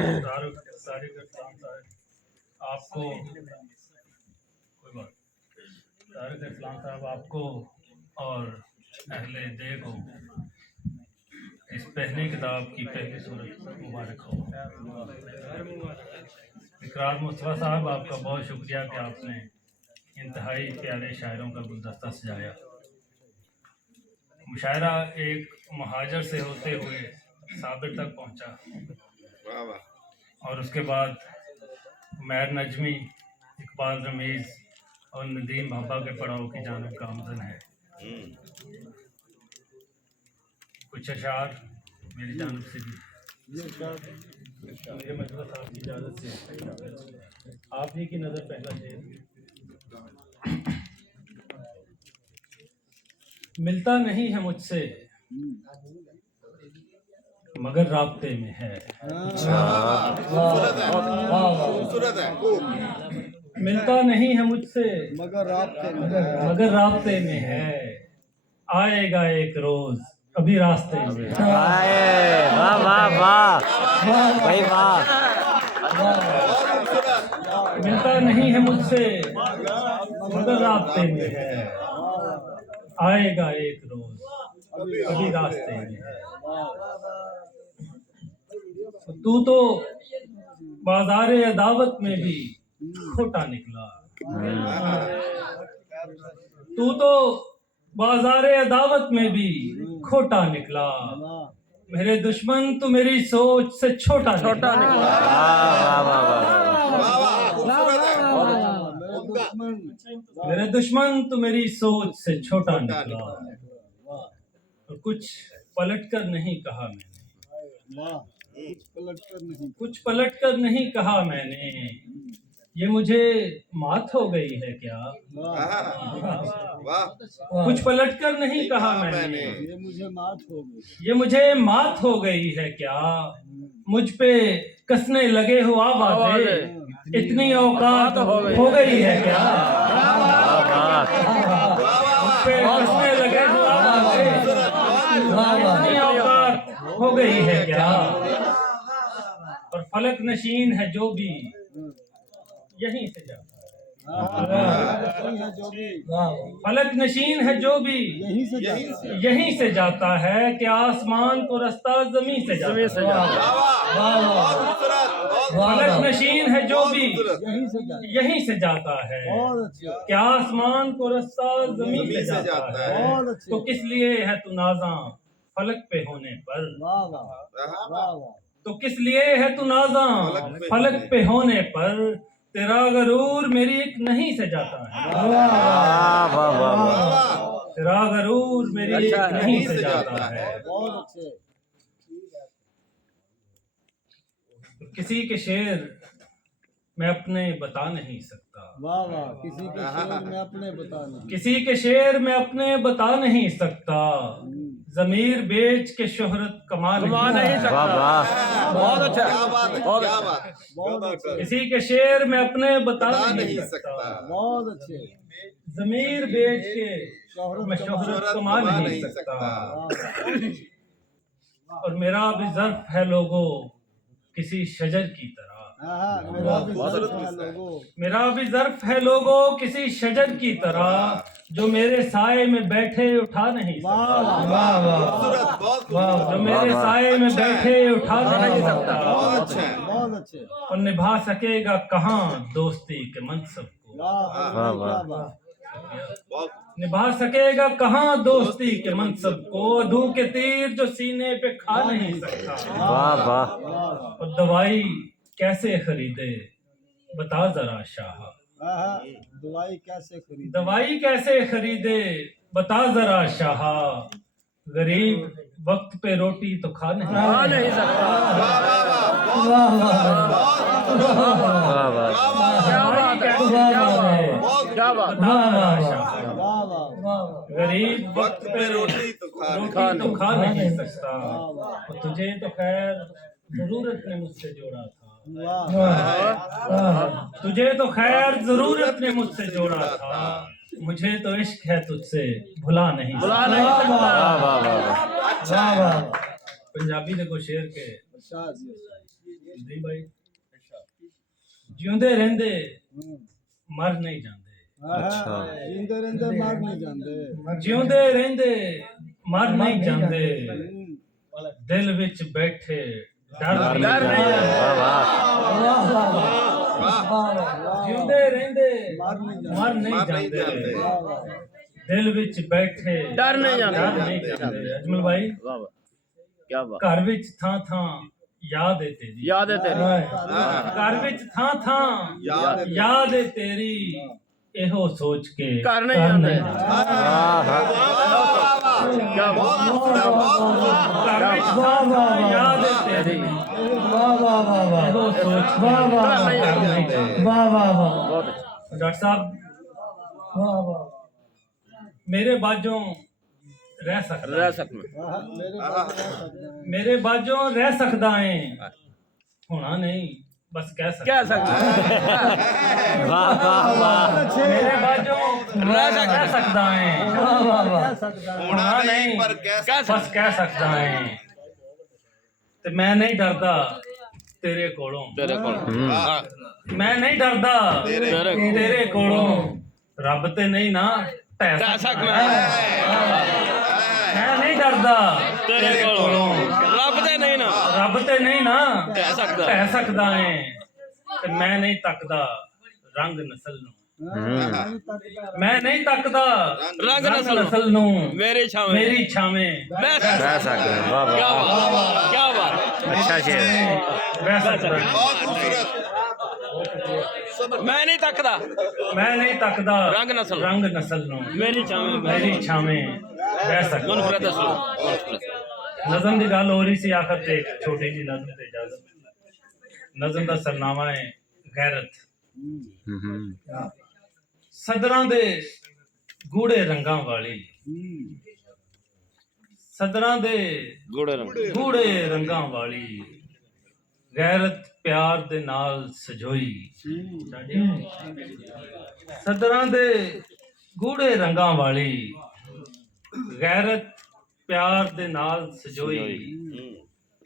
طارق اسلام صاحب آپ کو کوئی بات طارق اسلام صاحب آپ کو اور اہل دے کو اس پہلی کتاب کی پہلی صورت مبارک ہو۔ اقرار مصطفیٰ صاحب آپ کا بہت شکریہ کہ آپ نے انتہائی پیارے شاعروں کا گلدستہ سجایا۔ مشاعرہ ایک مہاجر سے ہوتے ہوئے صابر تک پہنچا اور اس کے بعد عمیر نجمی، اقبال رمیز اور ندیم بھابا کے پڑاؤ کی جانب گامزن ہے۔ کچھ اشعار میری جانب سے بھی میرے مجلس صاحب کی اجازت سے آپ ہی کی نظر پہلا شعر۔ ملتا نہیں ہے مجھ سے مگر رابطے میں ہے، ملتا نہیں ہے مجھ سے مگر رابطے میں ہے، آئے گا ایک روز ابھی راستے میں ہے۔ واہ واہ واہ بھائی واہ۔ ملتا نہیں ہے مجھ سے مگر رابطے میں ہے، آئے گا ایک روز ابھی راستے میں ہے۔ تو بازار عداوت میں بھی کھوٹا نکلا، تو بازار عداوت میں بھی کھوٹا نکلا، میرے دشمن تو میری سوچ سے چھوٹا نکلا، میرے دشمن تو میری سوچ سے چھوٹا نکلا، اور کچھ پلٹ کر نہیں کہا میں نے، کچھ پلٹ کر نہیں کہا میں نے، یہ مجھے مات ہو گئی ہے کیا، کچھ پلٹ کر نہیں کہا میں نے، یہ مجھے مات ہو گئی ہے کیا، مجھ پہ کسنے لگے ہو آوازیں، اتنی اوقات ہو گئی ہے کیا، مجھ پہ کسنے لگے ہو آوازیں، اتنی اوقات ہو گئی ہے کیا، اور فلک نشین ہے جو بھی یہیں سے جاتا ہے، فلک نشین ہے جو بھی یہیں سے جاتا ہے، کہ آسمان کو رستہ زمین سے جاتا ہے، فلک نشین ہے جو بھی یہیں سے جاتا ہے، کہ آسمان کو رستہ زمین سے جاتا ہے، تو کس لیے ہے تو نازاں فلک پہ ہونے پر، تو کس لیے ہے تو نازاں فلک پہ ہونے پر، تیرا غرور میری ایک نہیں سے جاتا ہے، تیرا غرور میری ایک نہیں سے جاتا ہے۔ کسی کے شعر میں اپنے بتا نہیں سکتا، کسی کے شعر میں اپنے بتا نہیں سکتا، ضمیر بیچ کے شہرت کما نہیں سکتا، بہت اچھا، کسی کے شعر میں اپنے بتا نہیں سکتا، ضمیر بیچ کے میں شہرت کما نہیں سکتا، اور میرا بھی ظرف ہے لوگوں کسی شجر کی طرح، میرا بھی ظرف ہے لوگوں کسی شجر کی طرح، جو میرے سائے میں بیٹھے اٹھا نہیں سکتا، جو میرے سائے میں بیٹھے اٹھا نہیں سکتا، اور نبھا سکے گا کہاں دوستی کے منصب کو، نبھا سکے گا کہاں دوستی کے منصب کو، دھو کے تیر جو سینے پہ کھا نہیں سکتا، اور دوائی کیسے خریدے بتا ذرا شاہ، دوائی کیسے خریدے بتا ذرا شاہ، غریب وقت پہ روٹی تو کھا نہیں سکتا، غریب وقت پہ روٹی تو کھا نہیں سکتا، اور تجھے تو خیر ضرورت نے مجھ سے جوڑا تھا، تجھے تو خیر ضرورت نے مجھ سے جوڑا تھا، مجھے تو عشق ہے تجھ سے بھلا نہیں سکتا، पंजाबी दे को शेर के जी भाई जिਉਂਦੇ ਰਹਿੰਦੇ ਮਰ ਨਹੀਂ ਜਾਂਦੇ अच्छा ਜਿੰਦੇ ਰਹਿੰਦੇ ਮਰ ਨਹੀਂ ਜਾਂਦੇ ਜਿਉਂਦੇ ਰਹਿੰਦੇ ਮਰ ਨਹੀਂ ਜਾਂਦੇ ਦਿਲ ਵਿੱਚ ਬੈਠੇ ਡਰ ਨਹੀਂ ਜਾਂਦੇ ਜਿਉਂਦੇ ਰਹਿੰਦੇ ਮਰ ਨਹੀਂ ਜਾਂਦੇ ਦਿਲ ਵਿੱਚ ਬੈਠੇ डर नहीं जाते ਅਜਮਲ ਭਾਈ वाह वाह क्या बात ਘਰ ਵਿੱਚ ਥਾਂ ਥਾਂ ਯਾਦ ਹੈ ਤੇਰੀ याद है तेरी ਘਰ ਵਿੱਚ ਥਾਂ ਥਾਂ ਯਾਦ ਹੈ ਤੇਰੀ ਇਹੋ ਸੋਚ ਕੇ कर नहीं जाते वाह क्या बात ਘਰ ਵਿੱਚ ਥਾਂ ਥਾਂ ਯਾਦ ਹੈ ਤੇਰੀ ਇਹੋ ਸੋਚ ਕੇ ਕਰ ਨਹੀਂ ਜਾਂਦੇ। बहुत अच्छा ਡਾਕਟਰ ਸਾਹਿਬ ਮੇਰੇ ਬਾਝੋਂ ਰਹਿ ਸਕਦਾ रह सकते ਮੇਰੇ ਬਾਝੋਂ ਰਹਿ ਸਕਦਾ ਹੈ ਹੋਣਾ ਨਹੀਂ ਬਸ ਕਹਿ ਸਕਦਾ क्या सकते वाह वाह वाह ਮੇਰੇ ਬਾਝੋਂ ਰਹਿ ਸਕਦਾ ਹੈ ਹੋਣਾ ਨਹੀਂ ਪਰ ਕਹਿ ਬਸ ਕਹਿ ਸਕਦਾ ਹੈ ਤੇ ਮੈਂ ਨਹੀਂ ਡਰਦਾ ਤੇਰੇ ਕੋਲੋਂ तेरे को ਮੈਂ ਨਹੀਂ ਡਰਦਾ ਤੇਰੇ ਕੋਲੋਂ ਰੱਬ ਤੇ ਨਹੀਂ ਨਾ ਢਹਿ कह ਸਕਦਾ सकते ਮੈਂ ਨਹੀਂ ਡਰਦਾ तेरे को रब दे नहीं ना ਰੱਬ ਤੇ ਨਹੀਂ ਨਾ कह सकता ਢਹਿ ਸਕਦਾ ਹੈ ਤੇ ਮੈਂ ਨਹੀਂ ਤੱਕਦਾ ਰੰਗ ਨਸਲ ਨੂੰ ਮੈਂ ਨਹੀਂ ਤੱਕਦਾ रंग नस्ल ਨਸਲ ਨੂੰ मेरी छावे ਮੇਰੀ ਛਾਵੇਂ मैं कह ਸਕਦੇ ਵਾਹ क्या बात क्या बात ਅੱਛਾ ਸ਼ੇਰ ਬਹਿ ਸਕਦਾ ਹੈ। ਬਹੁਤ ਖੂਬਸੂਰਤ मैं नहीं तकदा ਮੈਂ ਨਹੀਂ ਤੱਕਦਾ ਰੰਗ ਨਸਲ। ਰੰਗ ਨਸਲ ਨੂੰ मेरी छावे ਮੇਰੀ ਛਾਵੇਂ ਬਹਿ ਸਕਦਾ मन फरद दसो ਨਜ਼ਮ ਦੀ ਗੱਲ ਹੋ ਰਹੀ ਸੀ ਆਖਰ ਤੇ ਇੱਕ ਛੋਟੀ ਜੀ ਨਜ਼ਮ ਤੇ ਇਜਾਜ਼ਤ ਨਜ਼ਮ ਦਾ ਸਰਨਾਮਾ ਹੈ ਗੈਰਤ ਸਦਰਾਂ ਦੇ ਗੂੜੇ ਰੰਗਾਂ ਵਾਲੀ ਸਦਰਾਂ ਦੇ गुड़े रंग ਗੂੜੇ ਰੰਗਾਂ ਵਾਲੀ ਗੈਰਤ ਪਿਆਰ ਦੇ ਨਾਲ ਸਜੋਈ ਸਦਰਾਂ ਦੇ ਗੂੜੇ ਰੰਗਾਂ ਵਾਲੀ ਗੈਰਤ ਪਿਆਰ ਦੇ ਨਾਲ ਸਜੋਈ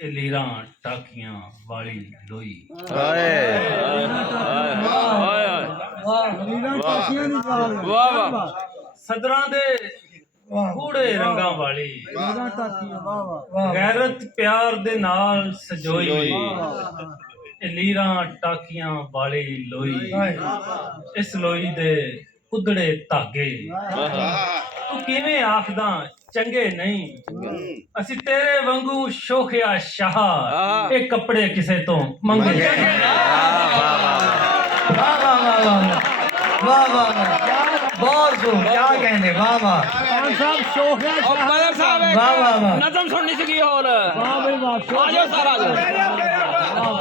ਇਹ ਲੀਰਾਂ ਟਾਕੀਆਂ ਵਾਲੀ ਲੋਈ वाह वाह ਸਦਰਾਂ ਦੇ ਗੂੜੇ ਰੰਗਾਂ ਵਾਲੀ ਗੈਰਤ ਪਿਆਰ ਦੇ ਨਾਲ ਸਜੋਈ ਇਹ ਲੀਰਾਂ ਟਾਕੀਆਂ ਵਾਲੀ ਲੋਈ ਇਸ ਲੋਈ ਦੇ ਉਧੜੇ ਧਾਗੇ ਤੂੰ ਕਿਵੇਂ ਆਖਦਾ ਚੰਗੇ ਨਹੀਂ ਅਸੀਂ ਤੇਰੇ ਵਾਂਗੂ ਸ਼ੋਖਿਆ ਸ਼ਾਹ ਇਹ ਕੱਪੜੇ ਕਿਸੇ ਤੋਂ ਮੰਗੇ बहुत खूब क्या कहने वाह वाह और बदर साहब वाह वाह वाह नजम सुननी चाहिए और आ जाओ सर आ जाओ